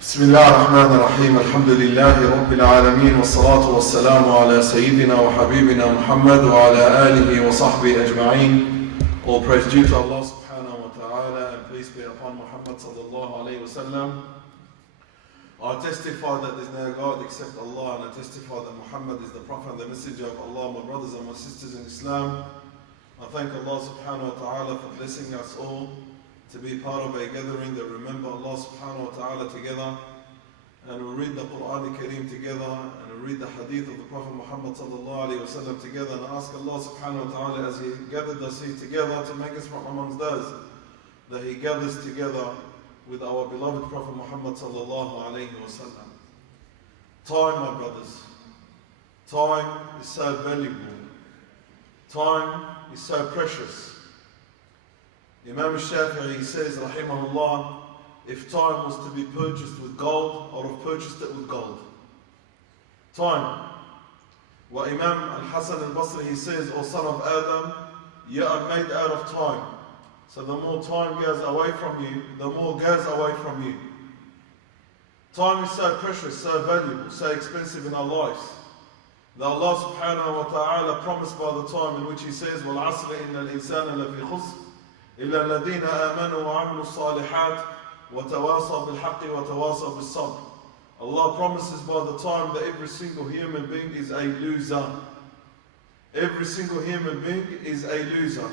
بسم الله الرحمن الرحيم الحمد لله رب العالمين والصلاة والسلام على سيدنا وحبيبنا محمد وعلى آله وصحبه أجمعين. All praise due to Allah subhanahu wa ta'ala and peace be upon Muhammad sallallahu alayhi wa sallam. I testify that there is no God except Allah, and I testify that Muhammad is the Prophet and the Messenger of Allah. My brothers and my sisters in Islam, I thank Allah subhanahu wa ta'ala for blessing us all to be part of a gathering that remember Allah subhanahu wa ta'ala together, and we read the Qur'an al-Kareem together, and we read the hadith of the Prophet Muhammad sallallahu alayhi wa sallam together, and ask Allah subhanahu wa ta'ala as He gathered us here together to make us from amongst those that He gathers together with our beloved Prophet Muhammad sallallahu alayhi wa sallam. Time, my brothers, time is so valuable. Time is so precious. Imam Shafi'i says, rahimahullah, if time was to be purchased with gold, I would have purchased it with gold. Time. What Imam al-Hasan al-Basri, he says, O son of Adam, you are made out of time. So the more time goes away from you, the more goes away from you. Time is so precious, so valuable, so expensive in our lives, that Allah subhanahu wa ta'ala promised by the time in which He says, وَالْعَصْرِ إِنَّ الْإِنسَانَ لَفِي خُسْرٍ إِلَّا الَّذِينَ آمَنُوا وَعَمِلُوا الصَّالِحَاتِ وَتَوَاصَوْا بِالْحَقِّ وَتَوَاصَوْا بِالصَّبْرِ. Allah promises by the time that every single human being is a loser. Every single human being is a loser,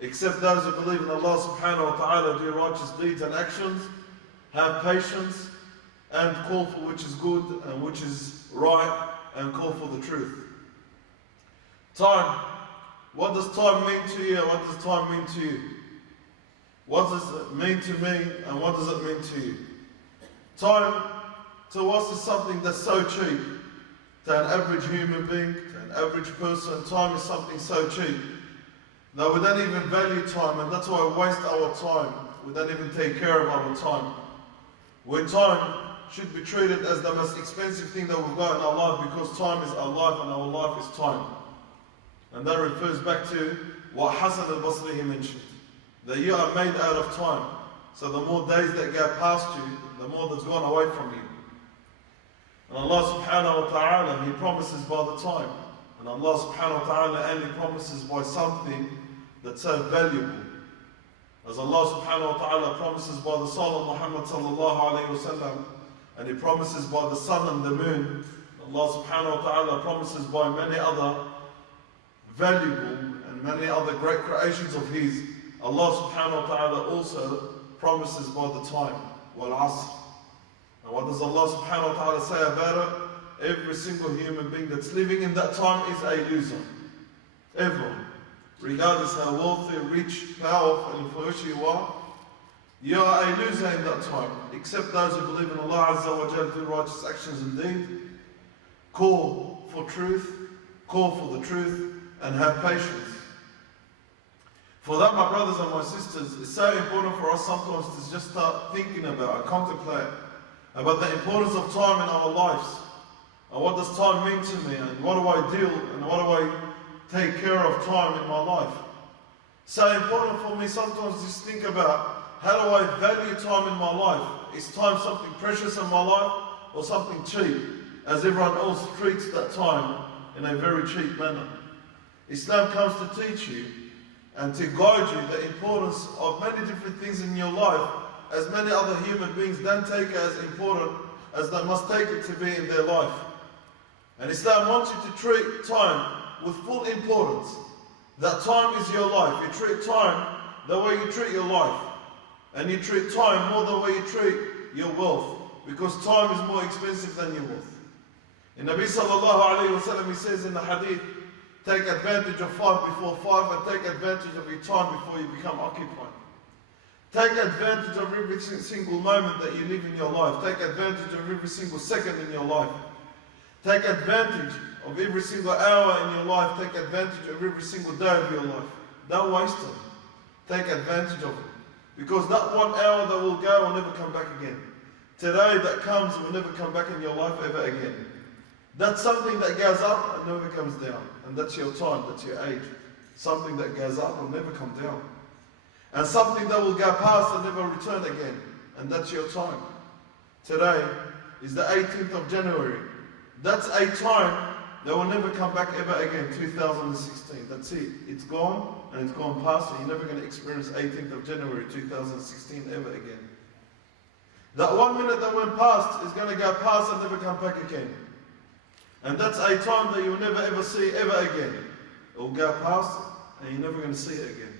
except those who believe in Allah subhanahu wa ta'ala, do righteous deeds and actions, have patience, and call for which is good and which is right, and call for the truth. Time. What does time mean to you, and what does time mean to you? What does it mean to me, and what does it mean to you? Time to us is something that's so cheap. To an average human being, to an average person, time is something so cheap that we don't even value time, and that's why we waste our time. We don't even take care of our time. When time should be treated as the most expensive thing that we've got in our life, because time is our life and our life is time. And that refers back to what Hasan al-Basri he mentioned, that you are made out of time. So the more days that go past you, the more that's gone away from you. And Allah subhanahu wa ta'ala, He promises by the time. And Allah subhanahu wa ta'ala only promises by something that's so valuable. As Allah subhanahu wa ta'ala promises by the soul of Muhammad sallallahu alayhi wa sallam, and He promises by the sun and the moon, Allah subhanahu wa ta'ala promises by many other valuable and many other great creations of His. Allah subhanahu wa ta'ala also promises by the time, wal-asr. And what does Allah subhanahu wa ta'ala say about it? Every single human being that's living in that time is a loser. Everyone. Regardless how wealthy, rich, powerful, and influential you are a loser in that time. Except those who believe in Allah Azza wa Jalla, do righteous actions and deeds, call for truth, call for the truth, and have patience. For that, my brothers and my sisters, it's so important for us sometimes to just start thinking about and contemplate about the importance of time in our lives. And what does time mean to me, and what do I deal, and what do I take care of time in my life? So important for me sometimes to just think about, how do I value time in my life? Is time something precious in my life, or something cheap, as everyone else treats that time in a very cheap manner? Islam comes to teach you and to guide you the importance of many different things in your life, as many other human beings don't take it as important as they must take it to be in their life. And Islam wants you to treat time with full importance. That time is your life. You treat time the way you treat your life. And you treat time more than the way you treat your wealth, because time is more expensive than your wealth. In Nabi sallallahu alayhi wa sallam, he says in the hadith, take advantage of 5 before 5, and take advantage of your time before you become occupied. Take advantage of every single moment that you live in your life. Take advantage of every single second in your life. Take advantage of every single hour in your life. Take advantage of every single day of your life. Don't waste it. Take advantage of it. Because that 1 hour that will go will never come back again. Today that comes will never come back in your life ever again. That's something that goes up and never comes down. And that's your time, that's your age. Something that goes up will never come down. And something that will go past and never return again. And that's your time. today is the 18th of January. That's a time that will never come back ever again, 2016. That's it. It's gone and it's gone past, and you're never going to experience 18th of January 2016 ever again. That 1 minute that went past is going to go past and never come back again. And that's a time that you'll never ever see ever again. It will go past and you're never going to see it again.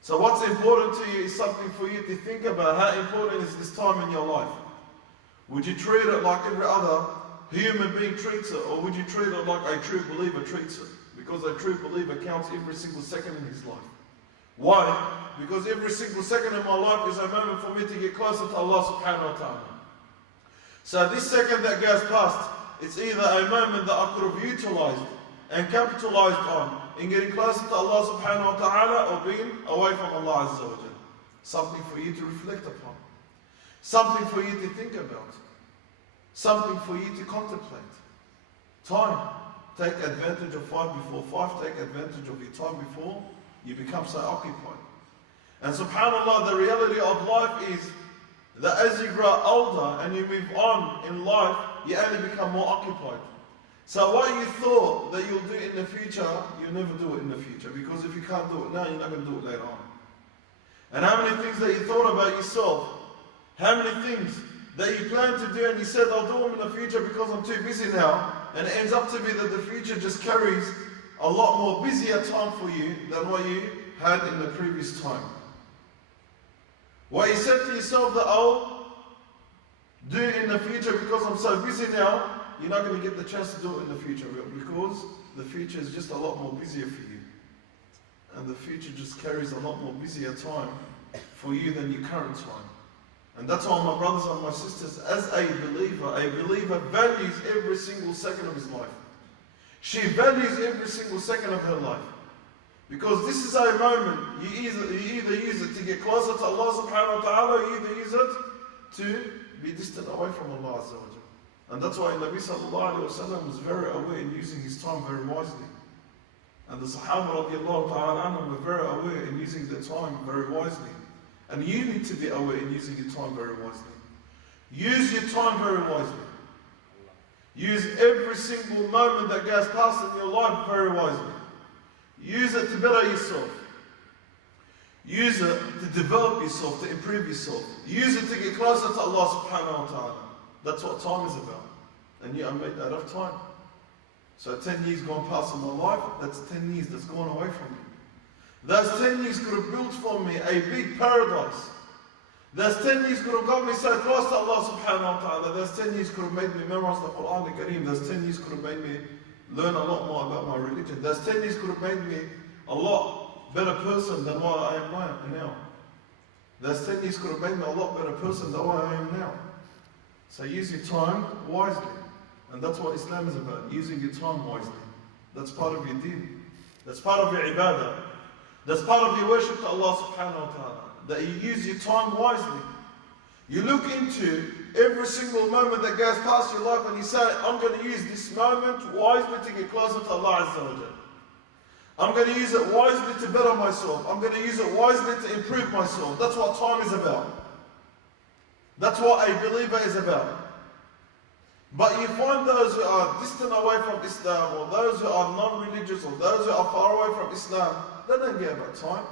So what's important to you is something for you to think about. How important is this time in your life? Would you treat it like every other human being treats it, or would you treat it like a true believer treats it? Because a true believer counts every single second in his life. Why? Because every single second in my life is a moment for me to get closer to Allah subhanahu wa ta'ala. So this second that goes past, it's either a moment that I could have utilized and capitalized on in getting closer to Allah subhanahu wa ta'ala, or being away from Allah azza wa jalla. Something for you to reflect upon. Something for you to think about. Something for you to contemplate. Time. Take advantage of 5 before 5. Take advantage of your time before you become so occupied. And subhanAllah, the reality of life is that as you grow older and you move on in life, you only become more occupied. So what you thought that you'll do in the future, you'll never do it in the future. Because if you can't do it now, you're not going to do it later on. And how many things that you thought about yourself, how many things that you planned to do and you said, I'll do them in the future because I'm too busy now, and it ends up to be that the future just carries a lot more busier time for you than what you had in the previous time. What you said to yourself that I'll do in the future because I'm so busy now, you're not going to get the chance to do it in the future, because the future is just a lot more busier for you. And the future just carries a lot more busier time for you than your current time. And that's why, my brothers and my sisters, as a believer values every single second of his life. She values every single second of her life. Because this is a moment, you either use it to get closer to Allah subhanahu wa ta'ala, or you either use it to be distant away from Allah azza wa jalla. And that's why Nabi sallallahu alayhi wa sallam was very aware in using his time very wisely. And the Sahaba radiallahu ta'ala anhum were very aware in using their time very wisely. And you need to be aware in using your time very wisely. Use your time very wisely. Use every single moment that goes past in your life very wisely. Use it to better yourself. Use it to develop yourself, to improve yourself. Use it to get closer to Allah subhanahu wa ta'ala. That's what time is about. And you are made out of time. So 10 years gone past in my life, that's 10 years that's gone away from me. Those 10 years could have built for me a big paradise. Those 10 years could have got me so close to Allah subhanahu wa ta'ala. Those 10 years could have made me memorize the Qur'an al-Kareem. Those 10 years could have made me learn a lot more about my religion. Those 10 years could have made me a lot better person than what I am now. Those 10 years could have made me a lot better person than what I am now. So use your time wisely. And that's what Islam is about, using your time wisely. That's part of your deen. That's part of your ibadah. That's part of your worship to Allah subhanahu wa ta'ala. That you use your time wisely. You look into every single moment that goes past your life and you say, I'm going to use this moment wisely to get closer to Allah azza wa jalla. I'm going to use it wisely to better myself. I'm going to use it wisely to improve myself. That's what time is about. That's what a believer is about. But you find those who are distant away from Islam, or those who are non-religious, or those who are far away from Islam, they don't care about time.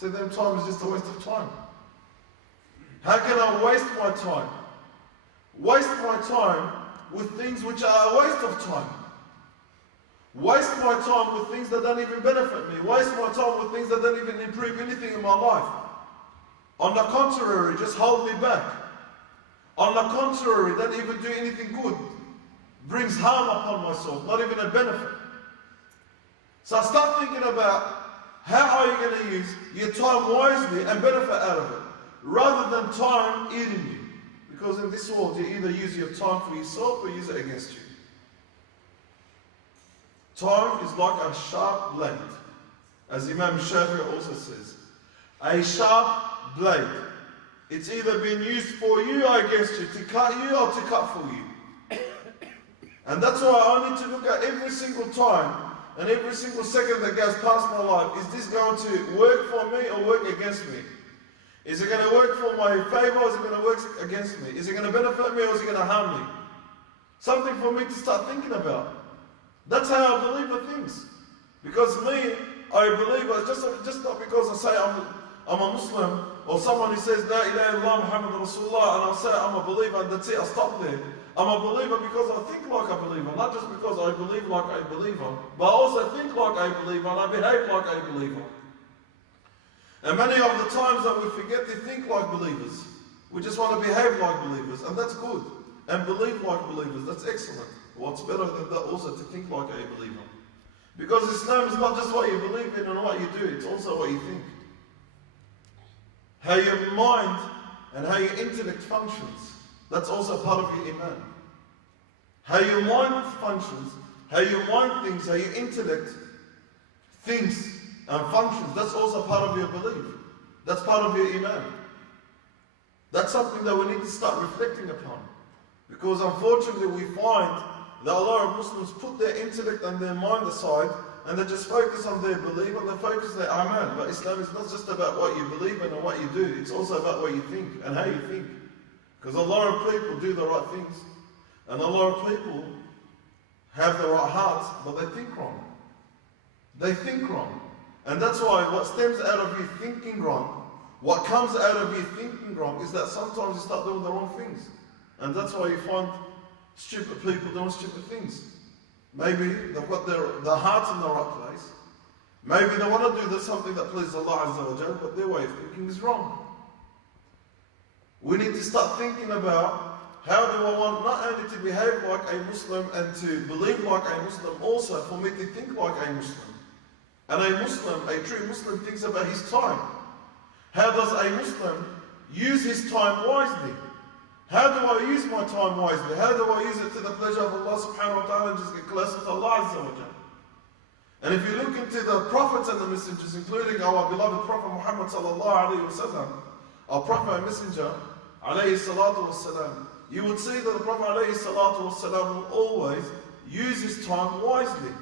To them, time is just a waste of time. How can I waste my time? Waste my time with things which are a waste of time. Waste my time with things that don't even benefit me. Waste my time with things that don't even improve anything in my life. On the contrary, just hold me back. On the contrary, don't even do anything good. Brings harm upon myself, not even a benefit. So I start thinking about how are you going to use your time wisely and benefit out of it, rather than time eating you. Because in this world, you either use your time for yourself or use it against you. Time is like a sharp blade. As Imam Shafi also says, a sharp blade. It's either been used for you or against you, to cut you or to cut for you. And that's why I need to look at every single time and every single second that goes past my life. Is this going to work for me or work against me? Is it going to work for my favor or is it going to work against me? Is it going to benefit me or is it going to harm me? Something for me to start thinking about. That's how I believe the things. Because me, I believe, just not because I say I'm a Muslim, or someone who says, La ilaha illallah Muhammad Rasulullah, and I say I'm a believer and that's it, I stop there. I'm a believer because I think like a believer, not just because I believe like a believer, but I also think like a believer and I behave like a believer. And many of the times that we forget to think like believers. We just want to behave like believers, and that's good. And believe like believers, that's excellent. What's better than that also to think like a believer? Because Islam is not just what you believe in and what you do, it's also what you think. How your mind and how your intellect functions, that's also part of your iman. How your mind functions, how your mind thinks, how your intellect thinks and functions, that's also part of your belief. That's part of your iman. That's something that we need to start reflecting upon. Because unfortunately we find that a lot of Muslims put their intellect and their mind aside and they just focus on their belief and they focus on their aman. But Islam is not just about what you believe in and what you do, it's also about what you think and how you think. Because a lot of people do the right things and a lot of people have the right hearts, but they think wrong. They think wrong. And that's why what stems out of you thinking wrong, what comes out of you thinking wrong is that sometimes you start doing the wrong things. And that's why you find stupid people doing stupid things. Maybe they've got their hearts in the right place. Maybe they want to do something that pleases Allah Azza wa Jal, but their way of thinking is wrong. We need to start thinking about how do I want not only to behave like a Muslim and to believe like a Muslim, also for me to think like a Muslim. And a Muslim, a true Muslim, thinks about his time. How does a Muslim use his time wisely? How do I use my time wisely? How do I use it to the pleasure of Allah subhanahu wa ta'ala and just get closer to Allah Azza wa Jal? And if you look into the prophets and the messengers, including our beloved Prophet Muhammad sallallahu alayhi wa sallam, our Prophet and Messenger, alayhi salatu wa salam, you would see that the Prophet alayhi salatu wa salam will always use his time wisely.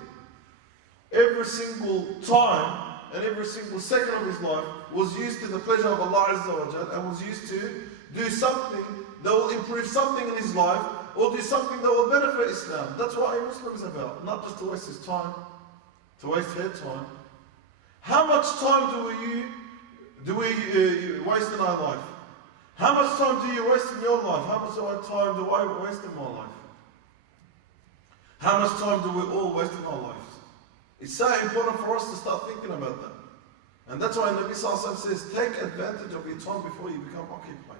Every single time and every single second of his life was used to the pleasure of Allah Azza wa Jal and was used to do something that will improve something in his life or do something that will benefit Islam. That's what a Muslim is about, not just to waste his time, to waste her time. How much time do we waste in our life? How much time do you waste in your life? How much time do I waste in my life? How much time do we all waste in our lives? It's so important for us to start thinking about that. And that's why Nabi Sallallahu Alaihi Wasallam says, take advantage of your time before you become occupied.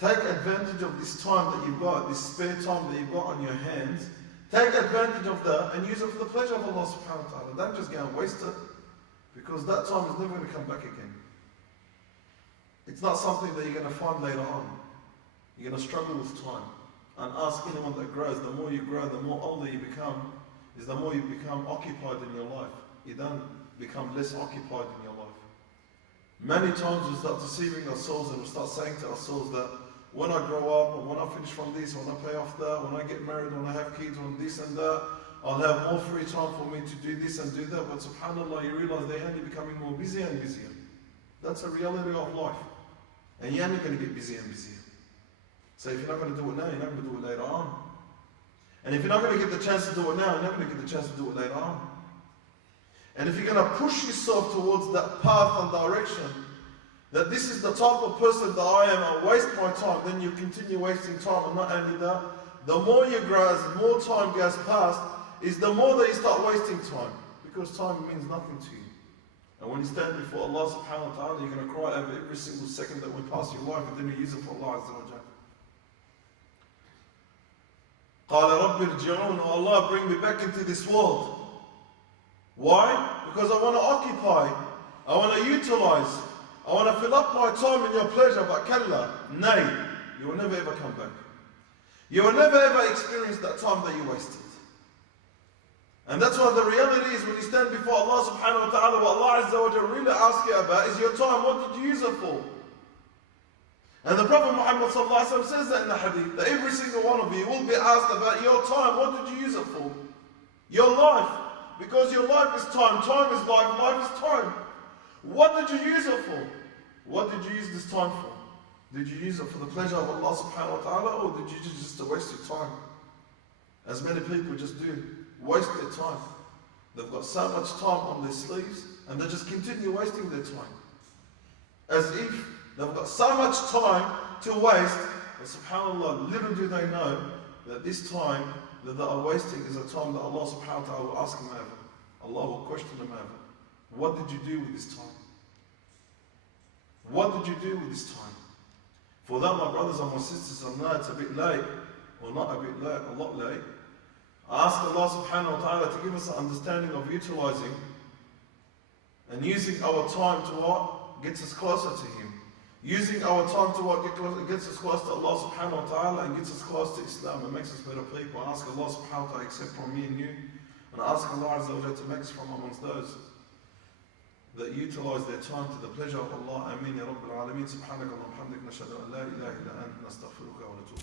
Take advantage of this time that you've got, this spare time that you've got on your hands. Take advantage of that and use it for the pleasure of Allah subhanahu wa ta'ala. Don't just go and waste it, because that time is never going to come back again. It's not something that you're going to find later on. You're going to struggle with time. And ask anyone that grows, the more you grow, the more older you become, is the more you become occupied in your life. You don't become less occupied in your life. Many times we start deceiving ourselves and we start saying to ourselves that when I grow up, or when I finish from this, when I pay off that, when I get married, when I have kids, when this and that, I'll have more free time for me to do this and do that. But subhanAllah, you realize they're only becoming more busier and busier. That's a reality of life. And you're only going to get busier and busier. So if you're not going to do it now, you're not going to do it later on. And if you're not going to get the chance to do it now, you're not going to get the chance to do it later on. And if you're going to push yourself towards that path and direction, that this is the type of person that I am, I waste my time, then you continue wasting time. And not only that, the more you grow, as more time goes past, is the more that you start wasting time. Because time means nothing to you. And when you stand before Allah subhanahu wa ta'ala, you're going to cry over every single second that went past your life, and then you use it for Allah Azza wa Jalla. قَالَ رَبِّ ارْجِعُونَ, oh Allah, bring me back into this world. Why? Because I want to occupy, I want to utilize, I want to fill up my time in your pleasure, but kalla, nay, you will never ever come back. You will never ever experience that time that you wasted. And that's why the reality is when you stand before Allah subhanahu wa ta'ala, what Allah Azza wa Jalla really asks you about is your time. What did you use it for? And the Prophet Muhammad sallallahu alaihi wasallam says that in the hadith, that every single one of you will be asked about your time. What did you use it for? Your life. Because your life is time. Time is life. Life is time. What did you use it for? What did you use this time for? Did you use it for the pleasure of Allah subhanahu wa ta'ala, or did you just to waste your time? As many people just do, waste their time. They've got so much time on their sleeves and they just continue wasting their time. As if they've got so much time to waste, but subhanAllah, little do they know that this time that they are wasting is a time that Allah subhanahu wa ta'ala will ask them over. Allah will question them over. What did you do with this time? What did you do with this time? For that, my brothers and my sisters, I know it's a bit late, or not a bit late, a lot late. I ask Allah subhanahu wa ta'ala to give us an understanding of utilizing and using our time to what gets us closer to Him. Using our time to what gets us close to Allah subhanahu wa ta'ala and gets us close to Islam and makes us better people. I ask Allah subhanahu wa ta'ala accept from me and you. And I ask Allah Azza wa Jalla to make us from amongst those that utilize their time to the pleasure of Allah. Ameen ya Rabbil Alameen. Subhanaka Allahumma hamdik nashhadu an la ilaha illa anta nastaghfiruka wa natubu.